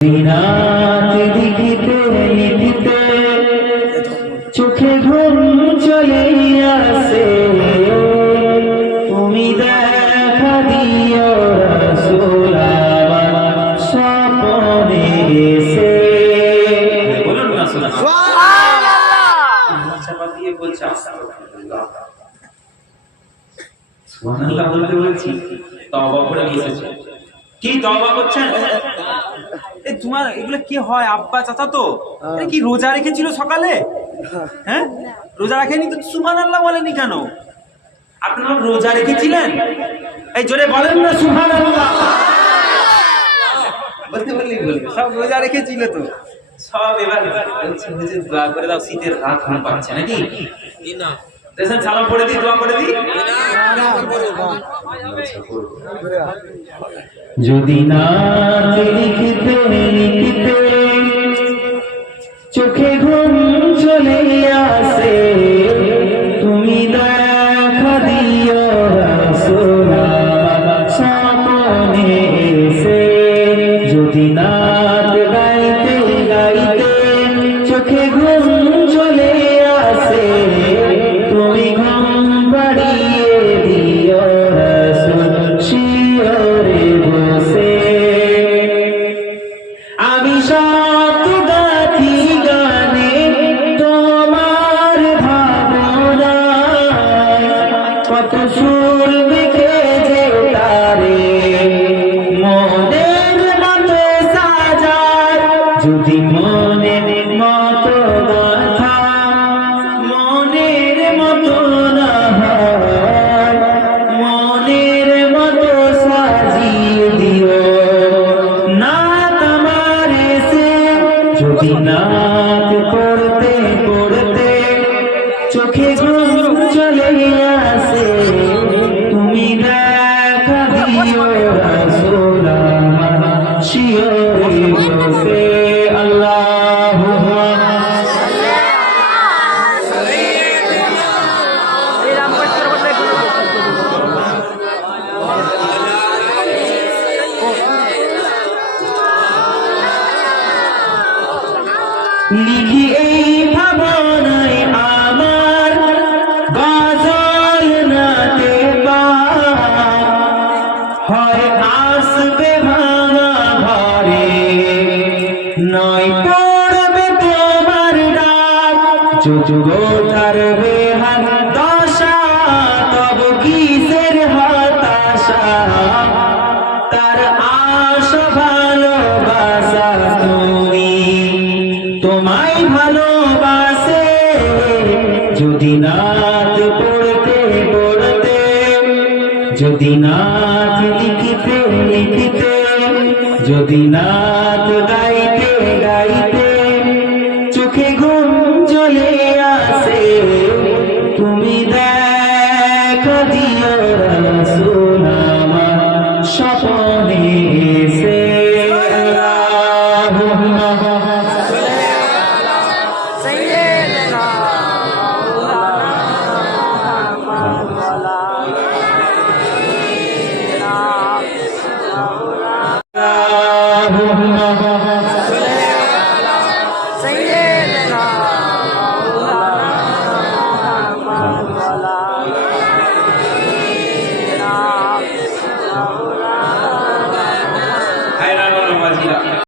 দিনাত লিখিতে লিখিতে চোখে ঘুম চলে আসে, তুমি দেখা দিও রাসূল আমার স্বপ্নে এসে। বলুন না সুবহানাল্লাহ। চাপা দিয়ে বলছে আস্তাগফিরুল্লাহ। সুবহানাল্লাহ বলতে বলছি তওবা করে এসেছে। কি তওবা করছেন? তোমার এগুলো কি হয়? আব্বা চাচা তো এটা কি রোজা রেখেছিল সকালে? হ্যাঁ, রোজা রাখেনি তো সুবহানাল্লাহ বলেনি কেন? আপনারা রোজা রেখেছিলেন? এই জোরে বলেন না সুবহানাল্লাহ। বলতে বললেই বলবে সব রোজা রেখেছিল তো সব। এবার বলছে হুজুর দোয়া করে দাও, শীতের রাত ঘুম পাচ্ছে নাকি? না দেশে সালাম পড়ে দিই, দোয়া করে দিই। যদি না লিখিতে লিখিতে চোখে ঘুম চলে আসে, তুমি দেখা দিও রাসূল আমার স্বপ্নে এসে। যদি নাত গাইতে গাইতে চোখে ঘুম চলে আসে, তুমি ঘুম পাড়িয়ে দিও রাসূল শিয়রে বসে। আমি সব গাথি গানে তোমার ভাবনায়, কত সুর মেখে যে তারে মনের মতো সাজায়। যদি মনের মতো গাথা মনের মতো না হয়, মনের মতো সাজিয়ে দিও নাত আমার এসে। যদি নাত পড়তে পড়তে চোখে ঘুম চলে আসে, তুমি দেখা দিও রাসূল আমার শিয়রে বসে। আল্লাহুম্মা লিখি এই ভাবনায় আমার গজল নাতে পার, হয় আসবে ভাঙা ঘরে, নয় পড়বে তোমার ডাক। যুগো তারবে হাত দশা, তব কিসের হতাশা? তার আশা ভালোবাসা তুমি, তোমায় ভালোবাসে। যদি নাত পড়তে পড়তে, যদি নাত লিখিতে লিখিতে, যদি নাত